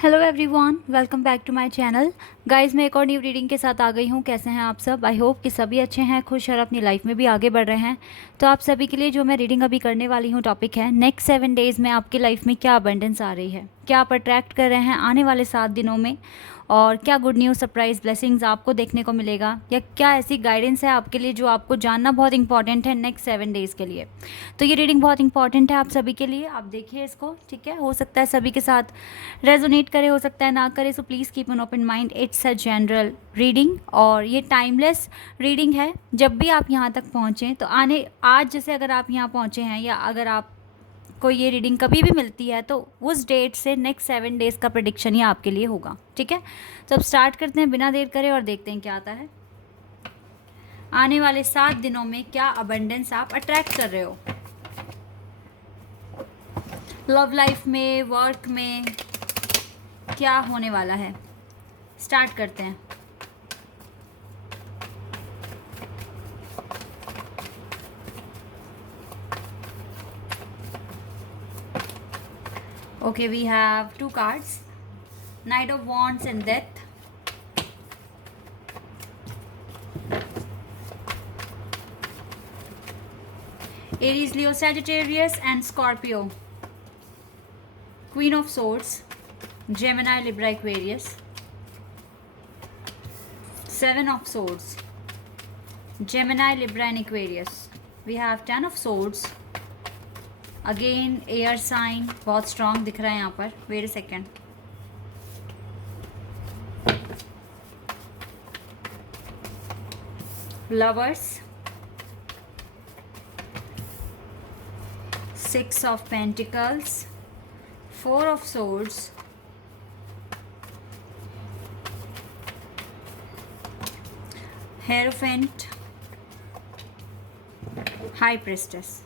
Hello everyone, welcome back to my channel. Guys, मैं एक और न्यू रीडिंग के साथ आ गई हूँ। कैसे हैं आप सब? आई होप कि सभी अच्छे हैं, खुश और अपनी लाइफ में भी आगे बढ़ रहे हैं। तो आप सभी के लिए जो मैं रीडिंग अभी करने वाली हूँ, टॉपिक है नेक्स्ट 7 डेज़ में आपकी लाइफ में क्या अबंडेंस आ रही है, क्या आप अट्रैक्ट कर रहे हैं आने वाले 7 दिनों में, और क्या गुड न्यूज़, सरप्राइज़, ब्लेसिंग्स आपको देखने को मिलेगा, या क्या ऐसी गाइडेंस है आपके लिए जो आपको जानना बहुत इंपॉर्टेंट है नेक्स्ट 7 डेज़ के लिए। तो ये रीडिंग बहुत इंपॉर्टेंट है आप सभी के लिए। आप देखिए इसको, ठीक है? हो सकता है सभी के साथ रेजोनेट करे, हो सकता है ना करे, so please keep an open mind. It's a general reading और ये टाइमलेस रीडिंग है। जब भी आप यहाँ तक पहुँचें तो आज जैसे अगर आप यहाँ पहुँचे हैं, या अगर आप को ये रीडिंग कभी भी मिलती है, तो उस डेट से नेक्स्ट 7 डेज़ का प्रेडिक्शन ही आपके लिए होगा, ठीक है? तो अब स्टार्ट करते हैं बिना देर करे और देखते हैं क्या आता है। आने वाले 7 दिनों में क्या अबंडेंस आप अट्रैक्ट कर रहे हो, लव लाइफ में, वर्क में, क्या होने वाला है। स्टार्ट करते हैं। Okay, we have 2 cards, Knight of Wands and Death. Aries, Leo, Sagittarius and Scorpio. Queen of Swords, Gemini, Libra, Aquarius. 7 of Swords, Gemini, Libra and Aquarius. We have 10 of Swords. Again air sign बहुत strong दिख रहा है यहाँ पर। Wait a second. Lovers, 6 of Pentacles, 4 of Swords, Hierophant, High Priestess,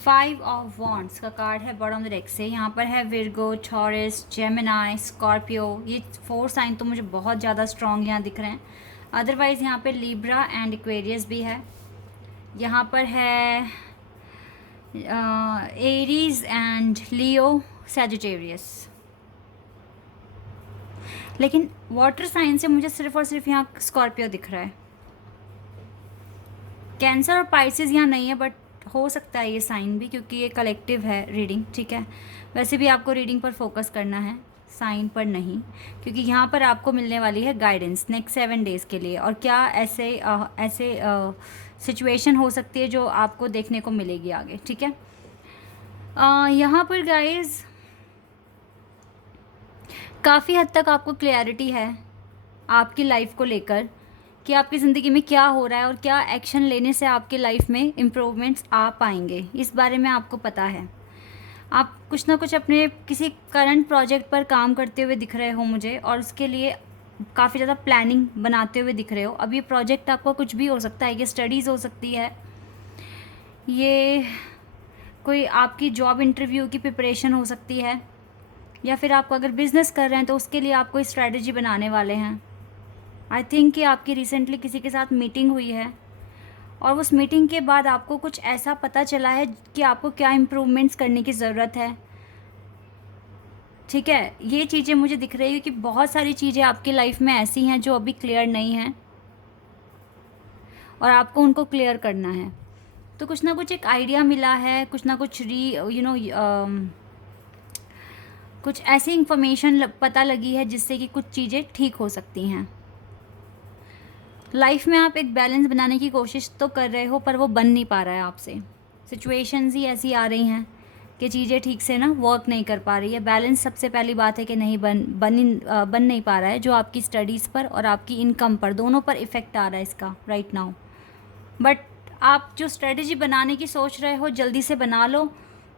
5 of Wands का card है bottom of the deck से। यहाँ पर है विर्गो, टॉरस, जेमिनाई, स्कॉर्पियो। ये 4 साइन तो मुझे बहुत ज़्यादा स्ट्रॉन्ग यहाँ दिख रहे हैं। अदरवाइज़ यहाँ पे लिब्रा एंड एक्वेरियस भी है। यहाँ पर है एरीज एंड लियो, सैजिटेरियस। लेकिन वाटर साइन से मुझे सिर्फ और सिर्फ यहाँ स्कॉर्पियो दिख रहा है। कैंसर और पाइसेस यहाँ नहीं है, बट हो सकता है ये साइन भी, क्योंकि ये कलेक्टिव है रीडिंग, ठीक है? वैसे भी आपको रीडिंग पर फोकस करना है, साइन पर नहीं, क्योंकि यहाँ पर आपको मिलने वाली है गाइडेंस नेक्स्ट 7 डेज़ के लिए। और क्या ऐसे सिचुएशन हो सकती है जो आपको देखने को मिलेगी आगे, ठीक है? यहाँ पर गाइज काफ़ी हद तक आपको क्लैरिटी है आपकी लाइफ को लेकर, कि आपकी ज़िंदगी में क्या हो रहा है और क्या एक्शन लेने से आपकी लाइफ में इम्प्रूवमेंट्स आ पाएंगे, इस बारे में आपको पता है। आप कुछ ना कुछ अपने किसी करंट प्रोजेक्ट पर काम करते हुए दिख रहे हो मुझे, और उसके लिए काफ़ी ज़्यादा प्लानिंग बनाते हुए दिख रहे हो। अब ये प्रोजेक्ट आपका कुछ भी हो सकता है, ये स्टडीज़ हो सकती है, ये कोई आपकी जॉब इंटरव्यू की प्रिपरेशन हो सकती है, या फिर आपको अगर बिज़नेस कर रहे हैं तो उसके लिए आप कोई स्ट्रैटेजी बनाने वाले हैं। आई थिंक कि आपकी रिसेंटली किसी के साथ मीटिंग हुई है, और उस मीटिंग के बाद आपको कुछ ऐसा पता चला है कि आपको क्या इम्प्रूवमेंट्स करने की ज़रूरत है, ठीक है? ये चीज़ें मुझे दिख रही है कि बहुत सारी चीज़ें आपकी लाइफ में ऐसी हैं जो अभी क्लियर नहीं हैं, और आपको उनको क्लियर करना है। तो कुछ ना कुछ एक आइडिया मिला है, कुछ ना कुछ कुछ ऐसी इंफॉर्मेशन पता लगी है जिससे कि कुछ चीज़ें ठीक हो सकती हैं। लाइफ में आप एक बैलेंस बनाने की कोशिश तो कर रहे हो, पर वो बन नहीं पा रहा है आपसे। सिचुएशंस ही ऐसी आ रही हैं कि चीज़ें ठीक से ना वर्क नहीं कर पा रही है। बैलेंस सबसे पहली बात है कि नहीं बन नहीं पा रहा है, जो आपकी स्टडीज़ पर और आपकी इनकम पर, दोनों पर इफ़ेक्ट आ रहा है इसका राइट नाउ। बट आप जो स्ट्रेटजी बनाने की सोच रहे हो, जल्दी से बना लो,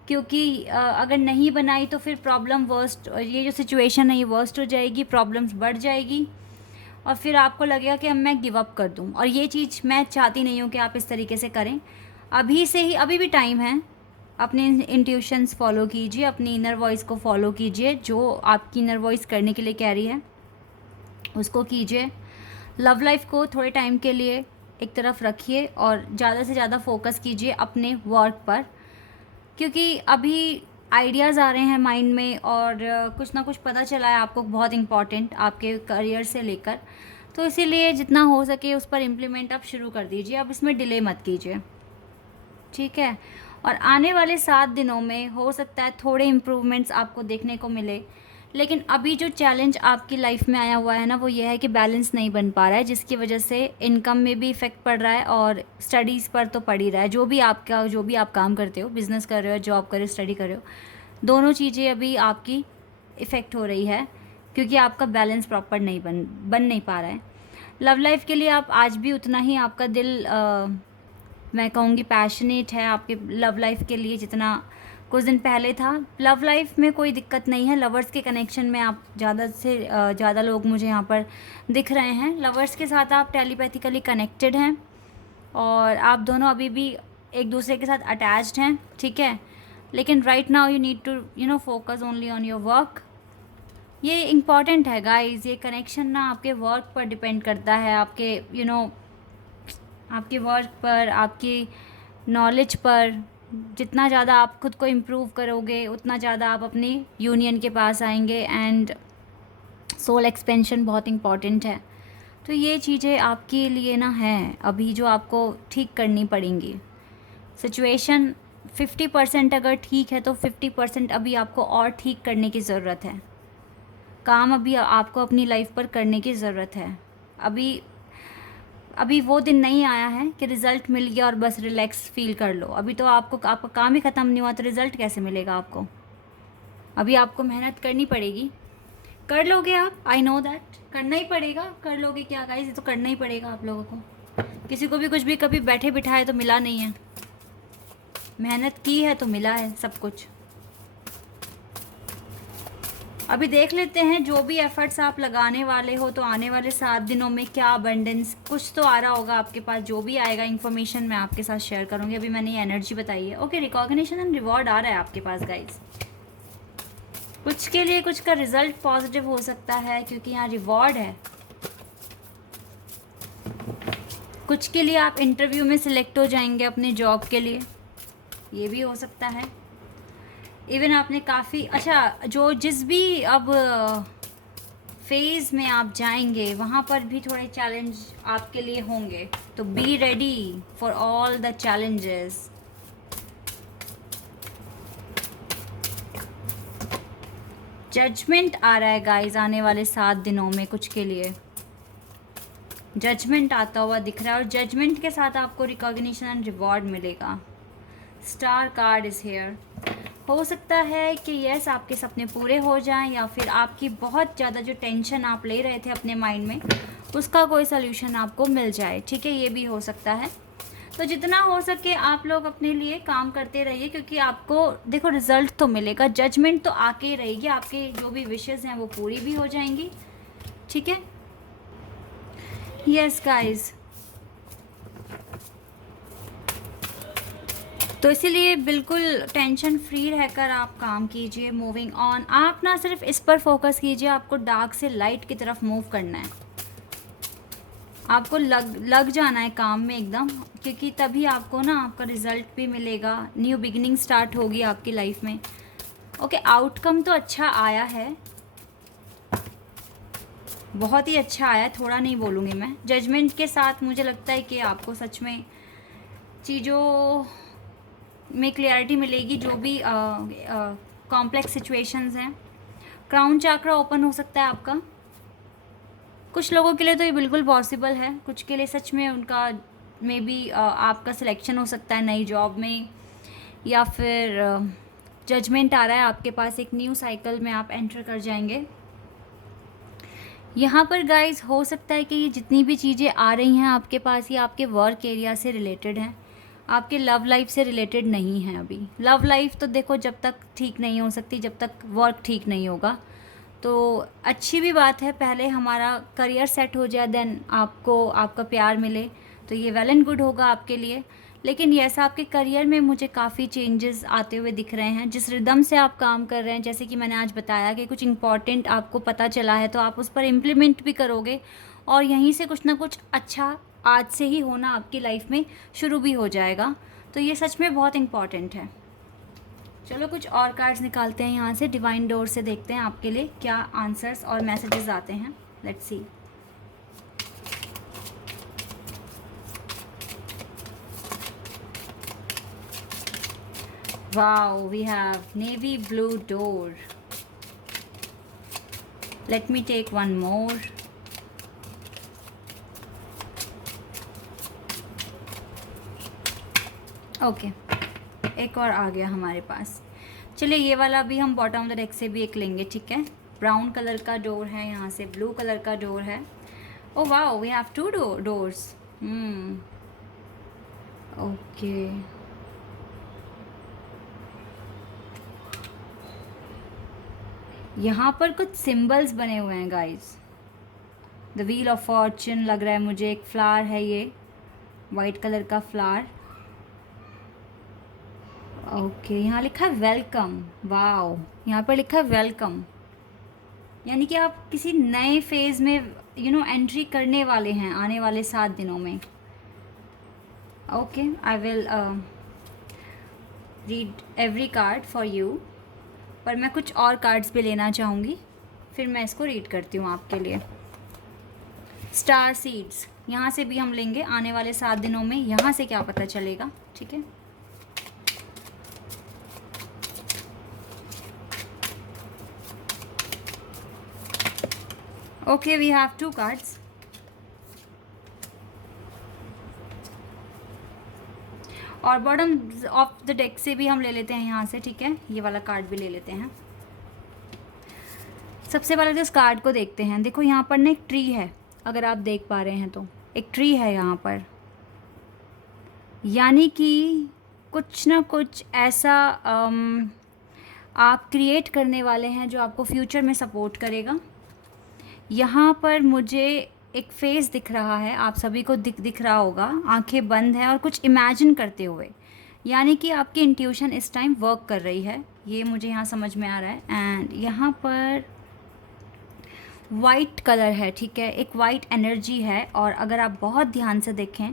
क्योंकि अगर नहीं बनाई तो फिर प्रॉब्लम वर्स्ट, ये जो सिचुएशन है ये वर्स्ट हो जाएगी, प्रॉब्लम्स बढ़ जाएगी, और फिर आपको लगेगा कि अब मैं गिव अप कर दूं। और ये चीज़ मैं चाहती नहीं हूँ कि आप इस तरीके से करें। अभी से ही, अभी भी टाइम है, अपने इंट्यूशंस फॉलो कीजिए, अपनी इनर वॉइस को फॉलो कीजिए, जो आपकी इनर वॉइस करने के लिए कह रही है उसको कीजिए। लव लाइफ को थोड़े टाइम के लिए एक तरफ रखिए और ज़्यादा से ज़्यादा फोकस कीजिए अपने वर्क पर, क्योंकि अभी आइडियाज़ आ रहे हैं माइंड में और कुछ ना कुछ पता चला है आपको बहुत इम्पॉर्टेंट आपके करियर से लेकर, तो इसीलिए जितना हो सके उस पर इम्प्लीमेंट आप शुरू कर दीजिए, अब इसमें डिले मत कीजिए, ठीक है। और आने वाले 7 दिनों में हो सकता है थोड़े इम्प्रूवमेंट्स आपको देखने को मिले, लेकिन अभी जो चैलेंज आपकी लाइफ में आया हुआ है ना, वो ये है कि बैलेंस नहीं बन पा रहा है, जिसकी वजह से इनकम में भी इफ़ेक्ट पड़ रहा है और स्टडीज़ पर तो पड़ ही रहा है। जो भी आप काम करते हो, बिज़नेस कर रहे हो, जॉब कर रहे हो, स्टडी कर रहे हो, दोनों चीज़ें अभी आपकी इफ़ेक्ट हो रही है, क्योंकि आपका बैलेंस प्रॉपर नहीं बन नहीं पा रहा है। लव लाइफ के लिए आप आज भी उतना ही आपका दिल मैं कहूँगी पैशनेट है आपके लव लाइफ के लिए, जितना कुछ दिन पहले था। लव लाइफ में कोई दिक्कत नहीं है, लवर्स के कनेक्शन में आप ज़्यादा से ज़्यादा लोग मुझे यहाँ पर दिख रहे हैं। लवर्स के साथ आप टेलीपैथिकली कनेक्टेड हैं और आप दोनों अभी भी एक दूसरे के साथ अटैच्ड हैं, ठीक है। लेकिन right now you need to focus only on your work. ये इम्पॉर्टेंट है गाइस, ये कनेक्शन ना आपके वर्क पर डिपेंड करता है, आपके आपके वर्क पर, आपकी नॉलेज पर। जितना ज़्यादा आप खुद को इम्प्रूव करोगे उतना ज़्यादा आप अपनी यूनियन के पास आएंगे, एंड सोल एक्सपेंशन बहुत इम्पॉर्टेंट है। तो ये चीज़ें आपके लिए ना हैं अभी जो आपको ठीक करनी पड़ेंगी। सिचुएशन 50% अगर ठीक है तो 50% अभी आपको और ठीक करने की ज़रूरत है। काम अभी आपको अपनी लाइफ पर करने की ज़रूरत है। अभी वो दिन नहीं आया है कि रिज़ल्ट मिल गया और बस रिलैक्स फील कर लो। अभी तो आपका काम ही ख़त्म नहीं हुआ तो रिज़ल्ट कैसे मिलेगा आपको। अभी आपको मेहनत करनी पड़ेगी, कर लोगे आप, आई नो दैट, करना ही पड़ेगा। कर लोगे क्या गाइस, ये तो करना ही पड़ेगा आप लोगों को। किसी को भी कुछ भी कभी बैठे बिठाए तो मिला नहीं है, मेहनत की है तो मिला है सब कुछ। अभी देख लेते हैं जो भी एफर्ट्स आप लगाने वाले हो, तो आने वाले 7 दिनों में क्या अबंडेंस कुछ तो आ रहा होगा आपके पास। जो भी आएगा इन्फॉर्मेशन मैं आपके साथ शेयर करूँगी। अभी मैंने ये एनर्जी बताई है। ओके, रिकॉग्निशन एंड रिवॉर्ड आ रहा है आपके पास गाइज। कुछ के लिए कुछ का रिजल्ट पॉजिटिव हो सकता है क्योंकि यहाँ रिवॉर्ड है। कुछ के लिए आप इंटरव्यू में सिलेक्ट हो जाएंगे अपने जॉब के लिए, ये भी हो सकता है। इवन आपने काफ़ी जो जिस भी अब फेज़ में आप जाएंगे वहाँ पर भी थोड़े चैलेंज आपके लिए होंगे, तो be ready for all the challenges. Judgement आ रहा है गाइस आने वाले 7 दिनों में, कुछ के लिए जजमेंट आता हुआ दिख रहा है और जजमेंट के साथ आपको रिकॉग्निशन एंड रिवॉर्ड मिलेगा। Star card is here. हो सकता है कि यस आपके सपने पूरे हो जाएं, या फिर आपकी बहुत ज़्यादा जो टेंशन आप ले रहे थे अपने माइंड में उसका कोई सल्यूशन आपको मिल जाए, ठीक है, ये भी हो सकता है। तो जितना हो सके आप लोग अपने लिए काम करते रहिए, क्योंकि आपको देखो रिज़ल्ट तो मिलेगा, जजमेंट तो आके ही रहेगी, आपके जो भी विशेज़ हैं वो पूरी भी हो जाएंगी, ठीक है। यस गाइस, तो इसीलिए बिल्कुल टेंशन फ्री रहकर आप काम कीजिए। मूविंग ऑन, आप ना सिर्फ इस पर फोकस कीजिए, आपको डार्क से लाइट की तरफ मूव करना है, आपको लग जाना है काम में एकदम, क्योंकि तभी आपको ना आपका रिज़ल्ट भी मिलेगा, न्यू बिगिनिंग स्टार्ट होगी आपकी लाइफ में। ओके, आउटकम तो अच्छा आया है, बहुत ही अच्छा आया है, थोड़ा नहीं बोलूँगी मैं। जजमेंट के साथ मुझे लगता है कि आपको सच में चीज़ों में क्लियरिटी मिलेगी, जो भी कॉम्प्लेक्स सिचुएशंस हैं। क्राउन चाक्रा ओपन हो सकता है आपका, कुछ लोगों के लिए तो ये बिल्कुल पॉसिबल है, कुछ के लिए सच में उनका मे बी आपका सिलेक्शन हो सकता है नई जॉब में, या फिर जजमेंट आ रहा है आपके पास, एक न्यू साइकिल में आप एंटर कर जाएंगे। यहाँ पर गाइस हो सकता है कि ये जितनी भी चीज़ें आ रही हैं आपके पास, ये आपके वर्क एरिया से रिलेटेड हैं, आपके लव लाइफ से रिलेटेड नहीं है। अभी लव लाइफ तो देखो जब तक ठीक नहीं हो सकती जब तक वर्क ठीक नहीं होगा, तो अच्छी भी बात है, पहले हमारा करियर सेट हो जाए, देन आपको आपका प्यार मिले, तो ये वेल एंड गुड होगा आपके लिए। लेकिन ये ऐसा आपके करियर में मुझे काफ़ी चेंजेस आते हुए दिख रहे हैं, जिस रिदम से आप काम कर रहे हैं, जैसे कि मैंने आज बताया कि कुछ इम्पॉर्टेंट आपको पता चला है, तो आप उस पर इम्प्लीमेंट भी करोगे और यहीं से कुछ ना कुछ अच्छा आज से ही होना आपकी लाइफ में शुरू भी हो जाएगा। तो ये सच में बहुत इम्पॉर्टेंट है। चलो कुछ और कार्ड्स निकालते हैं यहाँ से, डिवाइन डोर से देखते हैं आपके लिए क्या आंसर्स और मैसेजेस आते हैं। Let's see. Wow, we have navy blue door. Let me take one more. Okay एक और आ गया हमारे पास। चलिए ये वाला भी हम बॉटम ऑफ द डेक से भी एक लेंगे, ठीक है। ब्राउन कलर का डोर है, यहाँ से ब्लू कलर का डोर है। Oh wow, we have two doors. Okay, यहाँ पर कुछ सिंबल्स बने हुए हैं guys. The wheel of fortune लग रहा है मुझे, एक फ्लावर है ये, वाइट कलर का फ्लावर। ओके, यहाँ लिखा है वेलकम। वाओ, यहाँ पर लिखा है वेलकम, यानी कि आप किसी नए फेज में एंट्री करने वाले हैं आने वाले 7 दिनों में। Okay, I will read every card for you, पर मैं कुछ और कार्ड्स भी लेना चाहूँगी, फिर मैं इसको रीड करती हूँ आपके लिए। स्टार सीड्स, यहाँ से भी हम लेंगे आने वाले 7 दिनों में, यहाँ से क्या पता चलेगा, ठीक है। Okay, we have 2 cards. और बॉटम ऑफ द डेक से भी हम ले लेते हैं यहाँ से, ठीक है। ये वाला कार्ड भी ले लेते हैं। सबसे पहले तो इस कार्ड को देखते हैं। देखो यहाँ पर ना एक ट्री है, अगर आप देख पा रहे हैं तो एक ट्री है यहाँ पर, यानी कि कुछ ना कुछ ऐसा आप क्रिएट करने वाले हैं जो आपको फ्यूचर में सपोर्ट करेगा। यहाँ पर मुझे एक फेस दिख रहा है, आप सभी को दिख रहा होगा, आंखें बंद है और कुछ इमेजिन करते हुए, यानी कि आपकी इंट्यूशन इस टाइम वर्क कर रही है, ये मुझे यहाँ समझ में आ रहा है। एंड यहाँ पर वाइट कलर है, ठीक है, एक वाइट एनर्जी है। और अगर आप बहुत ध्यान से देखें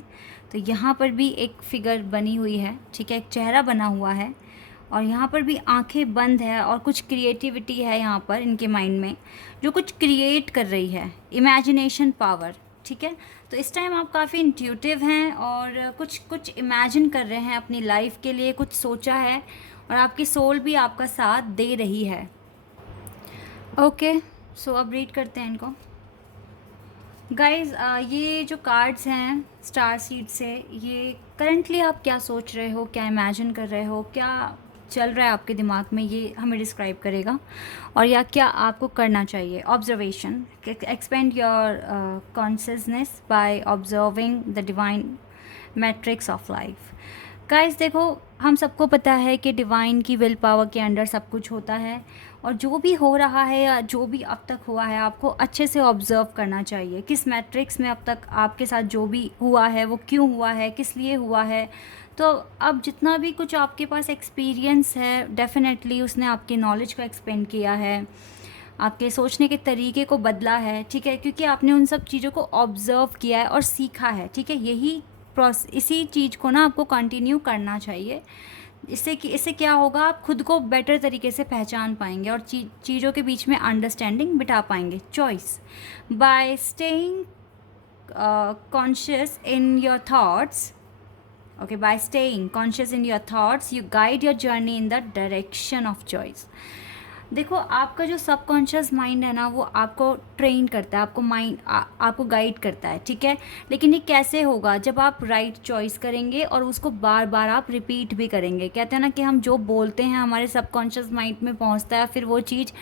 तो यहाँ पर भी एक फिगर बनी हुई है, ठीक है, एक चेहरा बना हुआ है, और यहाँ पर भी आंखें बंद है और कुछ क्रिएटिविटी है यहाँ पर इनके माइंड में, जो कुछ क्रिएट कर रही है, इमेजिनेशन पावर, ठीक है। तो इस टाइम आप काफ़ी इंट्यूटिव हैं और कुछ इमेजिन कर रहे हैं अपनी लाइफ के लिए, कुछ सोचा है, और आपकी सोल भी आपका साथ दे रही है। ओके, सो अब रीड करते हैं इनको। गाइज़, ये जो कार्ड्स हैं स्टार सीड से, ये करंटली आप क्या सोच रहे हो, क्या इमेजिन कर रहे हो, क्या चल रहा है आपके दिमाग में, ये हमें डिस्क्राइब करेगा। और या क्या आपको करना चाहिए। Observation, expand your consciousness by observing the divine matrix of life. Guys देखो, हम सबको पता है कि डिवाइन की विल पावर के अंडर सब कुछ होता है, और जो भी हो रहा है या जो भी अब तक हुआ है आपको अच्छे से ऑब्ज़र्व करना चाहिए। किस मैट्रिक्स में अब तक आपके साथ जो भी हुआ है वो क्यों हुआ है, किस लिए हुआ है। तो अब जितना भी कुछ आपके पास एक्सपीरियंस है, डेफिनेटली उसने आपकी नॉलेज को एक्सपेंड किया है, आपके सोचने के तरीके को बदला है, ठीक है, क्योंकि आपने उन सब चीज़ों को ऑब्ज़र्व किया है और सीखा है, ठीक है। यही इसी चीज़ को ना आपको कंटिन्यू करना चाहिए। इससे क्या होगा, आप खुद को बेटर तरीके से पहचान पाएंगे और चीज़ों के बीच में अंडरस्टैंडिंग बिठा पाएंगे। Choice, bye staying conscious in your thoughts, okay, by staying conscious in your thoughts you guide your journey in the direction of choice। देखो, आपका जो सबकॉन्शियस माइंड है ना, वो आपको ट्रेन करता है, आपको आपको गाइड करता है, ठीक है। लेकिन ये कैसे होगा, जब आप राइट चॉइस करेंगे और उसको बार बार आप रिपीट भी करेंगे। कहते हैं ना कि हम जो बोलते हैं हमारे सबकॉन्शियस माइंड में पहुंचता है, फिर वो चीज़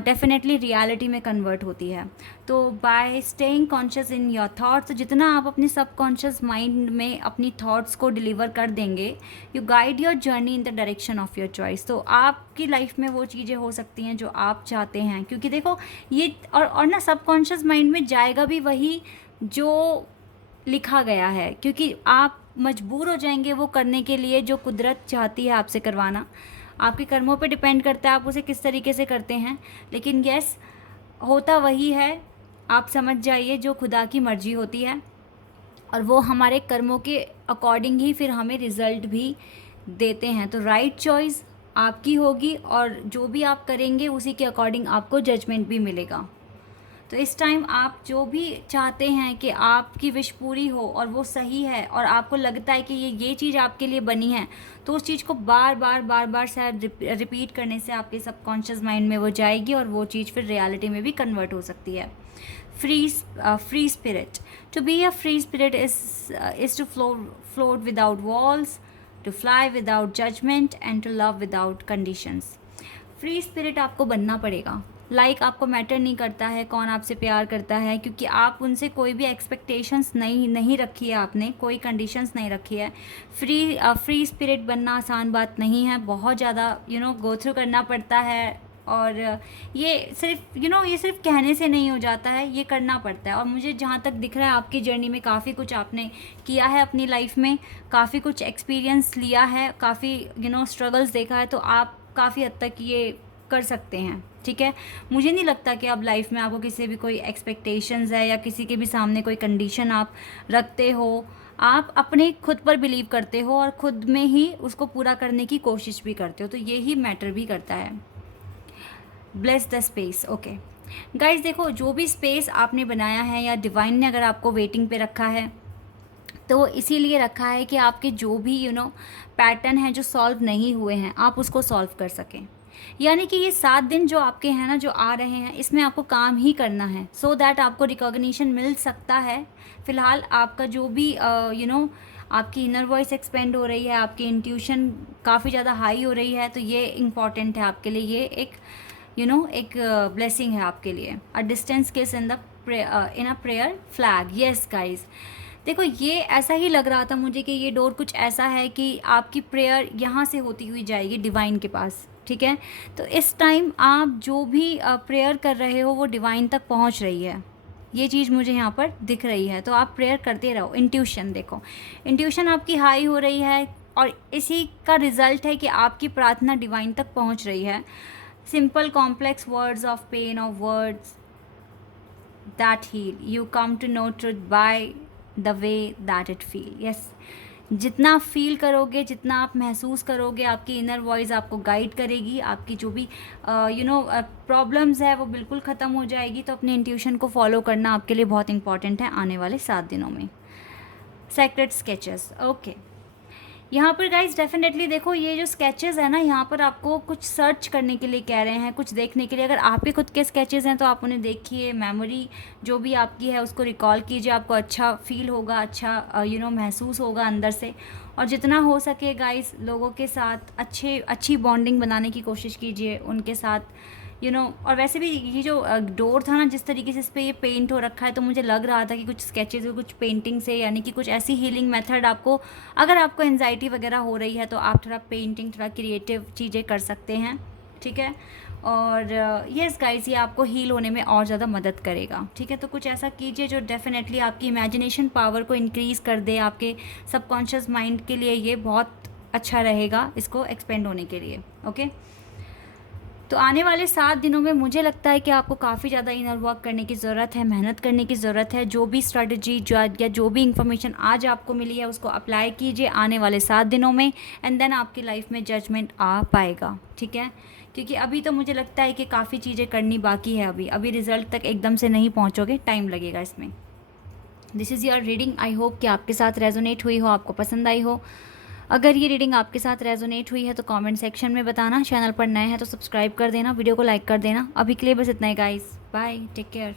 डेफिनेटली रियलिटी में कन्वर्ट होती है। तो bye staying conscious in your thoughts, तो जितना आप अपने सबकॉन्शियस माइंड में अपनी थॉट्स को डिलीवर कर देंगे, you guide your journey in the direction of your choice. तो आपकी लाइफ में वो चीज़ें हो सकती हैं जो आप चाहते हैं, क्योंकि देखो ये और ना सबकॉन्शियस माइंड में जाएगा भी वही जो लिखा गया है, क्योंकि आप मजबूर हो जाएंगे वो करने के लिए जो कुदरत चाहती है आपसे करवाना। आपके कर्मों पे डिपेंड करता है आप उसे किस तरीके से करते हैं, लेकिन यस, होता वही है, आप समझ जाइए, जो खुदा की मर्जी होती है, और वो हमारे कर्मों के अकॉर्डिंग ही फिर हमें रिज़ल्ट भी देते हैं। तो राइट चॉइस आपकी होगी और जो भी आप करेंगे उसी के अकॉर्डिंग आपको जजमेंट भी मिलेगा। तो इस टाइम आप जो भी चाहते हैं कि आपकी विश पूरी हो और वो सही है और आपको लगता है कि ये चीज़ आपके लिए बनी है, तो उस चीज़ को बार बार शायद रिपीट करने से आपके सबकॉन्शियस माइंड में वो जाएगी और वो चीज़ फिर रियलिटी में भी कन्वर्ट हो सकती है। Free spirit, to be a free spirit is to float without walls, to fly without judgement and to love without conditions. Free spirit आपको बनना पड़ेगा। आपको मैटर नहीं करता है कौन आपसे प्यार करता है, क्योंकि आप उनसे कोई भी एक्सपेक्टेशंस नहीं रखी है, आपने कोई कंडीशंस नहीं रखी है। फ्री स्पिरिट बनना आसान बात नहीं है, बहुत ज़्यादा गो थ्रू करना पड़ता है। और ये सिर्फ ये सिर्फ कहने से नहीं हो जाता है, ये करना पड़ता है। और मुझे जहाँ तक दिख रहा है आपकी जर्नी में काफ़ी कुछ आपने किया है अपनी लाइफ में, काफ़ी कुछ एक्सपीरियंस लिया है, काफ़ी स्ट्रगल्स देखा है, तो आप काफ़ी हद तक ये कर सकते हैं। ठीक है, मुझे नहीं लगता कि अब लाइफ में आपको किसी भी कोई एक्सपेक्टेशंस है या किसी के भी सामने कोई कंडीशन आप रखते हो। आप अपने खुद पर बिलीव करते हो और खुद में ही उसको पूरा करने की कोशिश भी करते हो, तो ये ही मैटर भी करता है। Bless the space. Okay guys, देखो जो भी स्पेस आपने बनाया है या डिवाइन ने अगर आपको वेटिंग पे रखा है, तो इसीलिए रखा है कि आपके जो भी पैटर्न हैं जो सॉल्व नहीं हुए हैं, आप उसको सॉल्व कर सकें। यानी कि ये 7 दिन जो आपके हैं ना, जो आ रहे हैं, इसमें आपको काम ही करना है, सो दैट आपको रिकॉग्निशन मिल सकता है। फ़िलहाल आपका जो भी आपकी इनर वॉइस एक्सपेंड हो रही है, आपकी इंट्यूशन काफ़ी ज़्यादा हाई हो रही है, तो ये इम्पॉर्टेंट है आपके लिए। ये एक एक ब्लेसिंग है आपके लिए। A distance kiss in a prayer flag. Yes guys, देखो ये ऐसा ही लग रहा था मुझे कि ये डोर कुछ ऐसा है कि आपकी प्रेयर यहाँ से होती हुई जाएगी डिवाइन के पास। ठीक है, तो इस टाइम आप जो भी प्रेयर कर रहे हो वो डिवाइन तक पहुँच रही है, ये चीज़ मुझे यहाँ पर दिख रही है। तो आप प्रेयर करते रहो। इंट्यूशन देखो, इंट्यूशन आपकी हाई हो रही है और इसी का रिज़ल्ट है कि आपकी प्रार्थना डिवाइन तक पहुँच रही है। Simple complex words of pain और words that heal, you come to know truth by the way that it feel. yes, जितना फील करोगे, जितना आप महसूस करोगे, आपकी इनर वॉइस आपको गाइड करेगी। आपकी जो भी प्रॉब्लम्स है वो बिल्कुल ख़त्म हो जाएगी। तो अपने इंट्यूशन को फॉलो करना आपके लिए बहुत इंपॉर्टेंट है आने वाले 7 दिनों में। Secret sketches. ओके, यहाँ पर गाइज डेफिनेटली देखो, ये जो स्केचेस है ना, यहाँ पर आपको कुछ सर्च करने के लिए कह रहे हैं, कुछ देखने के लिए। अगर आपके खुद के स्केचेस हैं तो आप उन्हें देखिए, मेमोरी जो भी आपकी है उसको रिकॉल कीजिए, आपको अच्छा फील होगा, अच्छा महसूस होगा अंदर से। और जितना हो सके गाइज लोगों के साथ अच्छी बॉन्डिंग बनाने की कोशिश कीजिए उनके साथ। और वैसे भी ये जो डोर था ना, जिस तरीके से इस पर ये पेंट हो रखा है, तो मुझे लग रहा था कि कुछ स्केचेस कुछ पेंटिंग से, यानी कि कुछ ऐसी हीलिंग मेथड आपको, अगर आपको एंजाइटी वगैरह हो रही है तो आप थोड़ा पेंटिंग, थोड़ा क्रिएटिव चीज़ें कर सकते हैं। ठीक है, और यस गाइस, ये आपको हील होने में और ज़्यादा मदद करेगा। ठीक है, तो कुछ ऐसा कीजिए जो डेफिनेटली आपकी इमेजिनेशन पावर को इंक्रीज़ कर दे। आपके सबकॉन्शियस माइंड के लिए ये बहुत अच्छा रहेगा, इसको एक्सपेंड होने के लिए। ओके, तो आने वाले 7 दिनों में मुझे लगता है कि आपको काफ़ी ज़्यादा इनर वर्क करने की ज़रूरत है, मेहनत करने की ज़रूरत है। जो भी स्ट्रेटजी या जो भी इंफॉर्मेशन आज आपको मिली है उसको अप्लाई कीजिए आने वाले 7 दिनों में, एंड देन आपकी लाइफ में जजमेंट आ पाएगा। ठीक है, क्योंकि अभी तो मुझे लगता है कि काफ़ी चीज़ें करनी बाकी है, अभी रिज़ल्ट तक एकदम से नहीं पहुँचोगे, टाइम लगेगा इसमें। This is your reading. I hope कि आपके साथ रेजोनेट हुई हो, आपको पसंद आई हो। अगर ये रीडिंग आपके साथ रेजोनेट हुई है तो कमेंट सेक्शन में बताना। चैनल पर नए हैं तो सब्सक्राइब कर देना, वीडियो को लाइक कर देना। अभी के लिए बस इतना ही गाइस, बाय, टेक केयर।